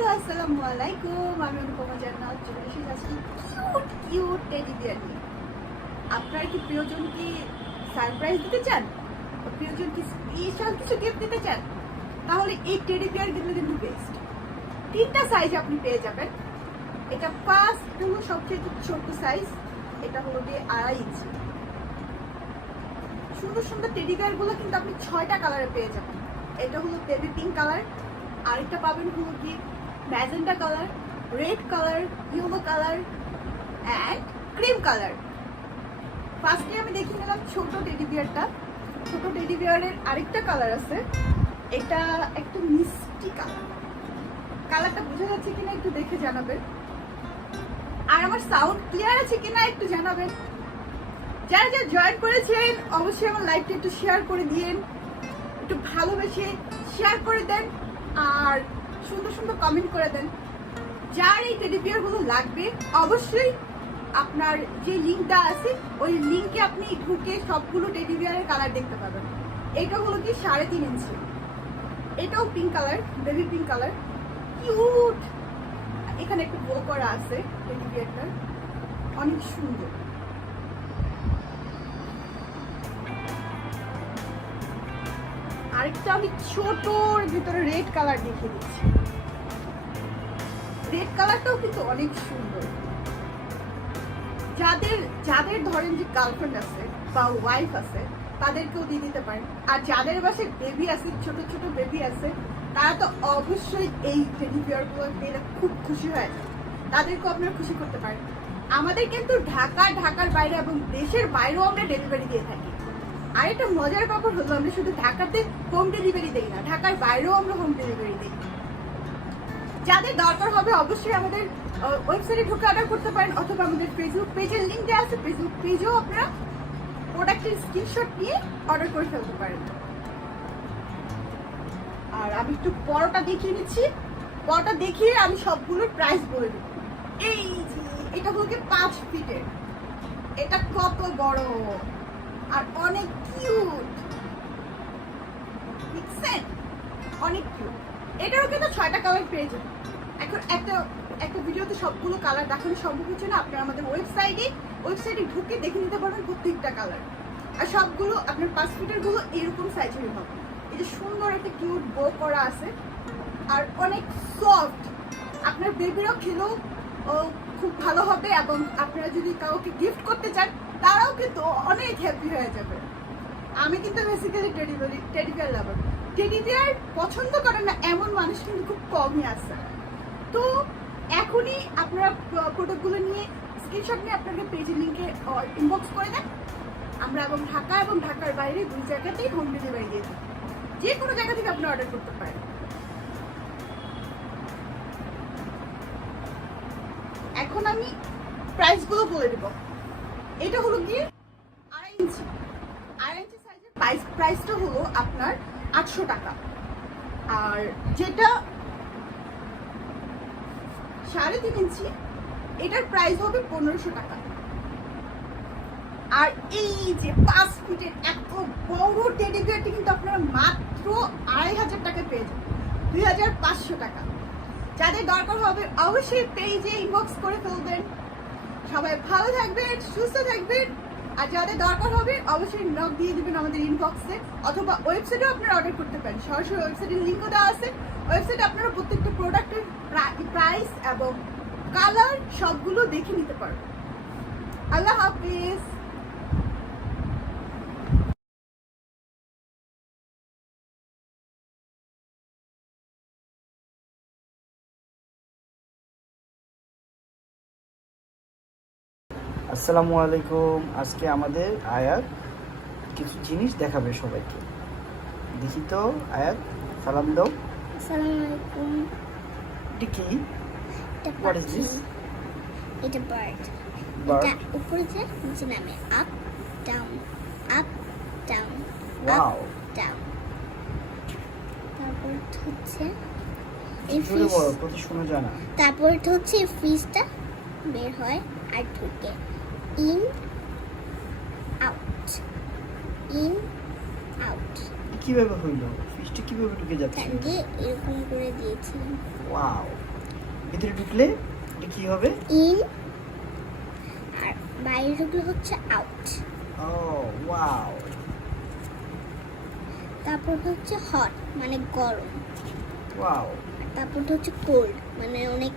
Hello আসসালামু আলাইকুম আমি অনুপমা জান্নাত, চলে এসে যাচ্ছি কিউট কিউট টেডি বিয়ার নিয়ে। আপনার কি প্রিয়জনকে সারপ্রাইজ দিতে চান? বা প্রিয়জনকে স্পেশাল কিছু গিফট দিতে চান? তাহলে এই টেডি বিয়ার কিন্তু কিন্তু বেস্ট তিনটা সাইজ আপনি পেয়ে যাবেন। এটা ফার্স্ট হলো সবচেয়ে ছোট সাইজ এটা হলো দিয়ে আড়াই ইঞ্চি সুন্দর সুন্দর টেডি বিয়ারগুলো কিন্তু আপনি ছয়টা কালারে পেয়ে যাবেন। এটা হলো বেবি পিঙ্ক কালার আরেকটা পাবেন হলো কি magenta colour, red colour, yellow colour and cream colour. ফার্স্টে আমি দেখিয়ে নিলাম ছোট টেডি বিয়ারটা ছোট টেডি বিয়ারের আরেকটা কালার আছে। এটা একটু মিষ্টি কালার। কালারটা বোঝা যাচ্ছে কিনা একটু দেখে জানাবেন। আর আমার সাউন্ড ক্লিয়ার আছে কিনা একটু জানাবেন। যারা যারা জয়েন করেছেন, অবশ্যই আমার লাইভটা একটু শেয়ার করে দিয়েন। একটু ভালোবেসে শেয়ার করে দেন। আর সুন্দর সুন্দর কমেন্ট করে দেন। যার এই টেডি গুলো লাগবে, অবশ্যই আপনার যে লিঙ্কটা আছে, ওই লিঙ্কে আপনি ঢুকে সবগুলো টেডি বিয়ারের কালার দেখতে পাবেন। এটা হলো কি সাড়ে তিন ইঞ্চি এটাও pink colour baby pink colour cute এখানে একটু বো করা আছে টেডি বিয়ারটার অনেক সুন্দর। আরেকটা আমি ছোটর ভিতরে রেড কালার দেখিয়ে দিচ্ছি। রেড কালারটাও কিন্তু অনেক সুন্দর। যাদের যাদের ধরেন যে গার্লফ্রেন্ড আছে বা ওয়াইফ আছে, তাদেরকেও দিয়ে দিতে পারেন। আর যাদের বাসায় বেবি আছে, ছোট ছোট বেবি আছে, তারা তো অবশ্যই এই টেডি বিয়ারগুলো পেলে খুব খুশি হয়ে যায় তাদেরকেও আপনারা খুশি করতে পারেন। আমাদের কিন্তু ঢাকা, ঢাকার বাইরে এবং দেশের বাইরেও আমরা ডেলিভারি দিয়ে থাকি। আর একটা মজার ব্যাপার হলো, আমরা শুধু ঢাকাতে হোম ডেলিভারি দেই না, ঢাকার বাইরেও আমরা হোম ডেলিভারি দিই। যাদের দরকার হবে অবশ্যই আমাদের ওয়েবসাইটে ঢুকে অর্ডার করতে পারেন, অথবা আমাদের ফেসবুক পেজের লিঙ্ক দেওয়া আছে ফেসবুক পেজেও আপনারা প্রোডাক্টের স্ক্রিনশট নিয়ে অর্ডার করে ফেলতে পারেন। আর আমি একটু পরোটা দেখিয়ে নিচ্ছি। পরোটা দেখিয়ে আমি সবগুলোর প্রাইস বলে দেবো। এই এটা কি পাঁচ ফিটের এটা কত বড়? আর অনেক কিউট দেখছেন? অনেক কিউট এটারও কিন্তু ছয়টা কালার পেয়ে যাবেন। এখন একটা একটা ভিডিওতে সবগুলো কালার দেখানো সম্ভব হচ্ছে না। আপনারা আমাদের ওয়েবসাইটে ওয়েবসাইটে ঢুকে দেখে নিতে পারবেন প্রত্যেকটা কালার আর সবগুলো, আপনার পাঁচ ফিটেরগুলো এরকম সাইজেরই হবে। এই যে সুন্দর একটা কিউট বো করা আছে। আর অনেক সফট আপনার বেবিরাও খেলেও খুব ভালো হবে এবং আপনারা যদি কাউকে গিফট করতে চান তারাও কিন্তু অনেক হ্যাপি হয়ে যাবে। আমি কিন্তু basically teddy teddy bear lover teddy bear পছন্দ করেন না এমন মানুষ কিন্তু খুব কমই আছে। তো এখনই আপনারা প্রোডাক্টগুলো নিয়ে স্ক্রিনশট নিয়ে আপনাকে পেজের লিঙ্কে ইনবক্স করে দেন। আমরা এবং ঢাকা এবং ঢাকার বাইরে দুই জায়গাতেই হোম ডেলিভারি দিয়ে দিই। যে কোনো জায়গা থেকে আপনি অর্ডার করতে পারেন। এখন আমি প্রাইসগুলো বলে দেব। এটা হলো গিয়ে আড়াই ইঞ্চি। আড়াই ইঞ্চি সাইজের প্রাইস প্রাইসটা হলো আপনার আটশো টাকা। আর যেটা সাড়ে তিন ইঞ্চি, এটার প্রাইস হবে পনেরোশো টাকা। আর এই যে পাঁচ ফিটের এত বড় টেডি বিয়ারটি কিন্তু আপনারা মাত্র আড়াই হাজার টাকা পেয়ে যাবেন। দুই হাজার পাঁচশো টাকা। যাদের দরকার হবে অবশ্যই পেজে ইনবক্স করে ফেলবেন। সবাই ভালো থাকবেন, সুস্থ থাকবেন। আর যাদের দরকার হবে, অবশ্যই নক দিয়ে দেবেন আমাদের ইনবক্সে অথবা ওয়েবসাইটেও আপনারা অর্ডার করতে পারেন। সরাসরি ওয়েবসাইটের লিঙ্কও দেওয়া আছে। ওয়েবসাইটে আপনারা প্রত্যেকটা প্রোডাক্টের প্রাইস এবং কালার সবগুলো দেখে নিতে পারবেন। আল্লাহ হাফিজ। আসসালামু আলাইকুম। আজকে আমাদের আয়াত কিছু জিনিস দেখাবে সবাইকে। দেখি তো আয়াত সালাম দাও। আসসালামু আলাইকুম। এটি কি? এটা What is এটা বার্ড। এটা উপরে যে নিচে নামে। Up down. Up down. Down. তারপর হচ্ছে এই জোরে ফিশ বলো প্রতি শোনা যায় না। তারপর হচ্ছে ফিশটা বের হয় আর ঢুকে। ইন আউট ইন আউট কীভাবে হইল? ফিসটা কীভাবে ঢুকে যাচ্ছে? আগে এরকম করে দিয়েছিলাম ওয়াও। ভিতরে ঢুকলে এটা কি হবে? ইন আর বাইরে ঢুকলে হচ্ছে আউট ও ওয়াও। তারপর হচ্ছে হট মানে গরম। ওয়াও। তারপর হচ্ছে কোল্ড মানে অনেক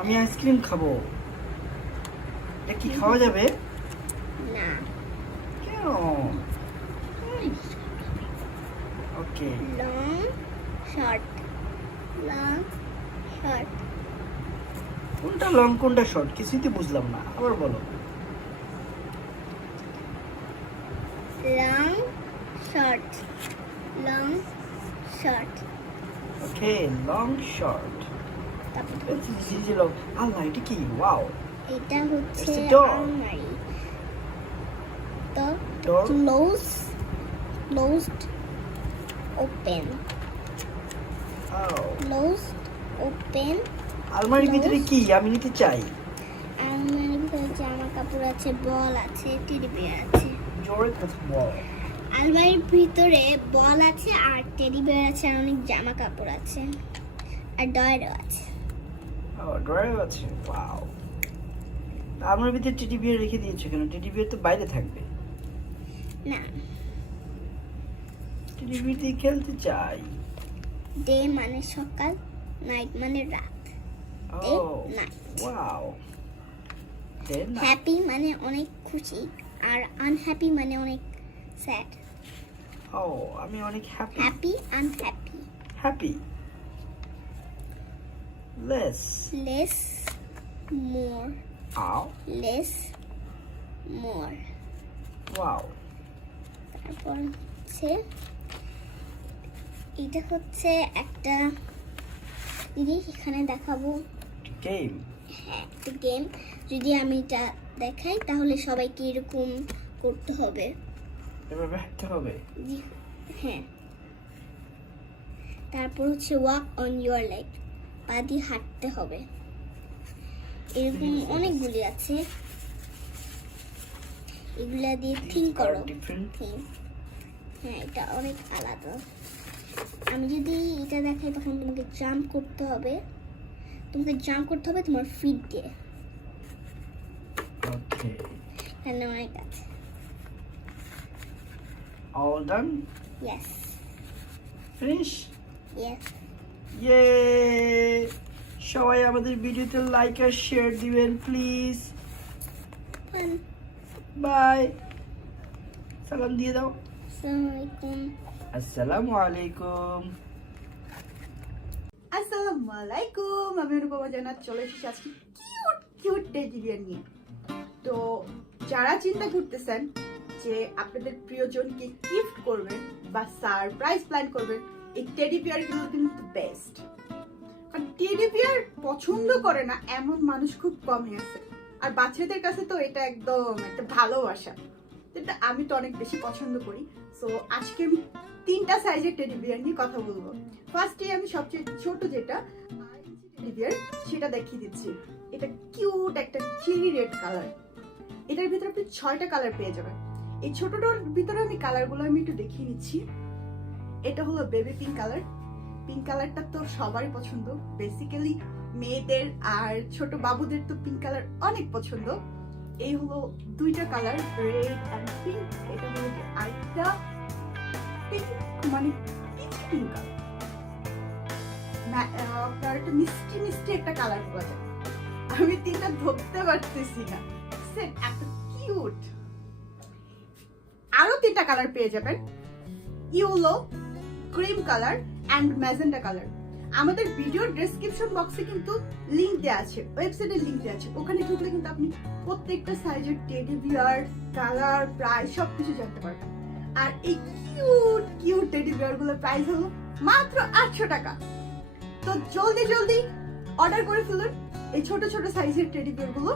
আমি আইসক্রিম খাব। এটা কি খাওয়া যাবে? না। কেন? Okay long short. Long short. কোনটা লং কোনটা শর্ট? কিছুই তো বুঝলাম না। আবার বলো। Long short. Long short. Okay long short. তারপর আল্লাহ এটা কি? ওয়াও এটা হচ্ছে. আলমারি। তো close closed open closed open আলমারির ভিতরে কি? আমি নিতে চাই। আলমারির ভিতরে জামা কাপড় আছে বল আছে টেডি আছে। জোরে কথা বল। আলমারির ভিতরে বল আছে আর টেডি বিয়ার আছে আর অনেক জামা কাপড় আছে। আর ডয়ারও আছে। ও ড্রয়ার আছে? ওয়াও আমার ভিতরে টেডি বিয়ার রেখে দিয়েছ কেন? টেডি বিয়ার তো বাইরে থাকবে। না। বিয়ার দিয়ে খেলতে চাই। ডে মানে সকাল নাইট মানে রাত। Day, night. ওয়াও। হ্যাপি মানে অনেক খুশি আর আনহ্যাপি মানে অনেক স্যাড। ও আমি অনেক happy. Happy unhappy. Happy. Less. Less more. আও লেস মোর ওয়াও তারপর হচ্ছে এটা হচ্ছে একটা জিনিস এখানে দেখাবো। গেম হ্যাঁ একটা গেম যদি আমি এটা দেখাই তাহলে সবাইকে এরকম করতে হবে। এভাবে হাঁটতে হবে। জি- হ্যাঁ। তারপর হচ্ছে ওয়াক অন ইউর লেগ পা দিয়ে হাঁটতে হবে। এরকম অনেকগুলি আছে। এগুলা দিয়ে থিঙ্ক করো। হ্যাঁ এটা অনেক আলাদা। আমি যদি এটা দেখাই তখন তোমাকে জাম্প করতে হবে। তোমাকে জাম্প করতে হবে তোমার ফিট দিয়ে। ওকে এখানে অনেক আছে। All done yes finish yes yeah সবাই আমাদের ভিডিওতে লাইক আর শেয়ার দিবেন প্লিজ বাই সালাম দিয়ে দাও. আসসালামু আলাইকুম আসসালামু আলাইকুম আমি অনুপমা জানাত চলে এসেছি আজকে কিউট কিউট টেডি বিয়ার নিয়ে। তো যারা চিন্তা করতেছেন যে আপনাদের প্রিয়জনকে গিফট করবেন বা সারপ্রাইজ প্ল্যান করবেন এই টেডি বিয়ারগুলো কিন্তু বেস্ট টেডি বিয়ার পছন্দ করে না, এমন মানুষ খুব কমই আছে। আর বাচ্চাদের কাছে তো এটা একদম একটা ভালোবাসা। যেটা আমি তো অনেক বেশি পছন্দ করি। সো আজকে আমি তিনটা সাইজের টেডি বিয়ার নিয়ে কথা বলব। ফার্স্টে আমি সবচেয়ে ছোট যেটা টেডি বিয়ার সেটা দেখিয়ে দিচ্ছি। এটা কিউট একটা চিলি রেড কালার এটার ভিতরে আপনি ছয়টা কালার পেয়ে যাবেন। এই ছোটটার ভিতরে আমি কালারগুলো আমি একটু দেখিয়ে নিচ্ছি এটা হলো বেবি পিঙ্ক কালার পিঙ্ক কালারটা তো সবারই পছন্দ। বেসিক্যালি মেয়েদের আর ছোট বাবুদের তো পিঙ্ক কালার অনেক পছন্দ। এই হলো দুইটা কালার রেড অ্যান্ড পিঙ্ক এটা হলো যে আরেকটা পিঙ্ক মানে পিচ পিঙ্ক আপনার একটা মিষ্টি মিষ্টি একটা কালার পাওয়া যায়। আমি তিনটা ধরতে পারতেছি না। এত কিউট আরও তিনটা কালার পেয়ে যাবেন। Yellow cream colour and magenta colour আমাদের ভিডিও ডেসক্রিপশন বক্সে কিন্তু লিংক দেওয়া আছে ওয়েবসাইটের লিংক দেওয়া আছে। ওখানে ঢুকলে কিন্তু আপনি প্রত্যেকটা সাইজের টেডি বিয়ার কালার প্রাইস সবকিছু জানতে পারবেন। আর এই কিউট কিউট টেডি বিয়ারগুলোর প্রাইস হলো মাত্র আটশো টাকা। তো জলদি জলদি অর্ডার করে ফেলুন এই ছোট ছোট সাইজের টেডি বিয়ারগুলো।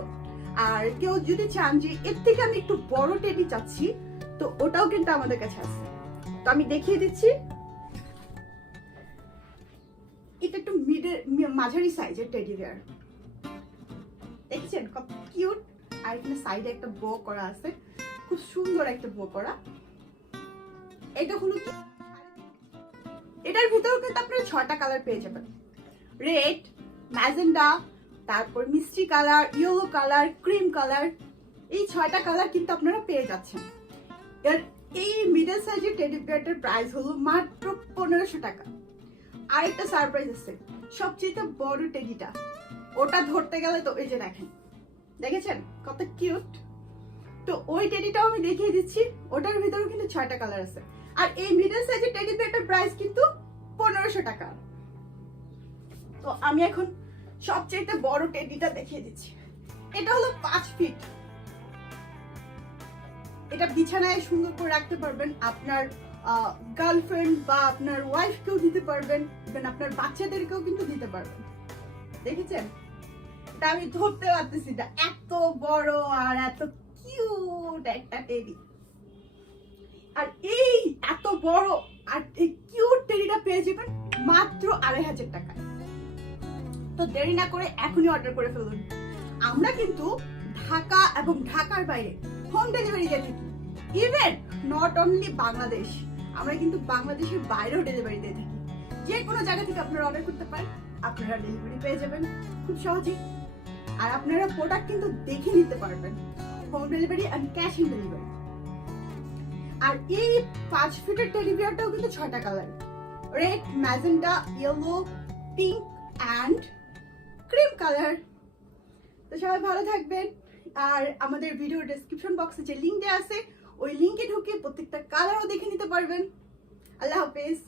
আর কেউ যদি চান যে এর থেকে আমি একটু বড় টেডি চাচ্ছি, তো ওটাও কিন্তু আমাদের কাছে আছে। তো আমি দেখিয়ে দিচ্ছি। এটা একটু মিডে মাঝারি সাইজের টেডি বিয়ার দেখছেন কত কিউট আর এখানে সাইডে একটা বো করা আছে। খুব সুন্দর একটা বো করা। এটা হলো কি? এটার ভিতরেও কিন্তু আপনারা ছয়টা কালার পেয়ে যাবেন। রেড ম্যাজেন্ডা, তারপর মিষ্টি colour yellow colour cream colour এই ছয়টা কালার কিন্তু আপনারা পেয়ে যাচ্ছেন। এর এই মিডল সাইজের টেডি বিয়ারটার প্রাইস হলো মাত্র পনেরোশো টাকা। আরেকটা সারপ্রাইজ আছে। সবচেয়ে বড় টেডিটা ওটা ধরতে গেলে তো এই যে দেখেন, দেখেছেন? কত কিউট তো ওই টেডিটাও আমি দেখিয়ে দিচ্ছি। ওটার ভিতরেও কিন্তু ছয়টা কালার আছে। আর এই মিডল সাইজের টেডি বিয়ারটার প্রাইস কিন্তু পনেরোশো টাকা। তো আমি এখন সবচেয়ে বড় টেডিটা দেখিয়ে দিচ্ছি। এটা হলো পাঁচ ফিট এটা বিছানায় সুন্দর করে রাখতে পারবেন। আপনার গার্লফ্রেন্ড বা আপনার ওয়াইফকেও দিতে পারবেন ইভেন আপনার বাচ্চাদেরকেও কিন্তু দিতে পারবেন। দেখেছেন? এটা আমি ধরতে পারতেছি না। এত বড় আর এত কিউট একটা টেডি আর এই এত বড় আর এই কিউট টেডিটা পেয়ে যাবেন মাত্র আড়াই হাজার টাকায়। তো দেরি না করে এখনই অর্ডার করে ফেলুন। আমরা কিন্তু ঢাকা এবং ঢাকার বাইরে হোম ডেলিভারি দিয়ে থাকি। ইভেন নট অনলি বাংলাদেশ আমরা কিন্তু বাংলাদেশের বাইরেও ডেলিভারি দিয়ে থাকি। যে কোনো জায়গা থেকে আপনারা অর্ডার করতে পারেন, আপনারা ডেলিভারি পেয়ে যাবেন খুব সহজেই। আর আপনারা প্রোডাক্ট কিন্তু দেখে নিতে পারবেন home delivery and cash on delivery আর এই পাঁচ ফিটের টেলিভিয়ারটাও কিন্তু ছয়টা colour red magenta yellow pink and cream colour তো সবাই ভালো থাকবেন। আর আমাদের ভিডিও ডেসক্রিপশন বক্সে যে লিঙ্ক দেওয়া আছে ওই লিঙ্কে ঢুকে প্রত্যেকটা কালারও দেখে নিতে পারবেন। আল্লাহ হাফেজ।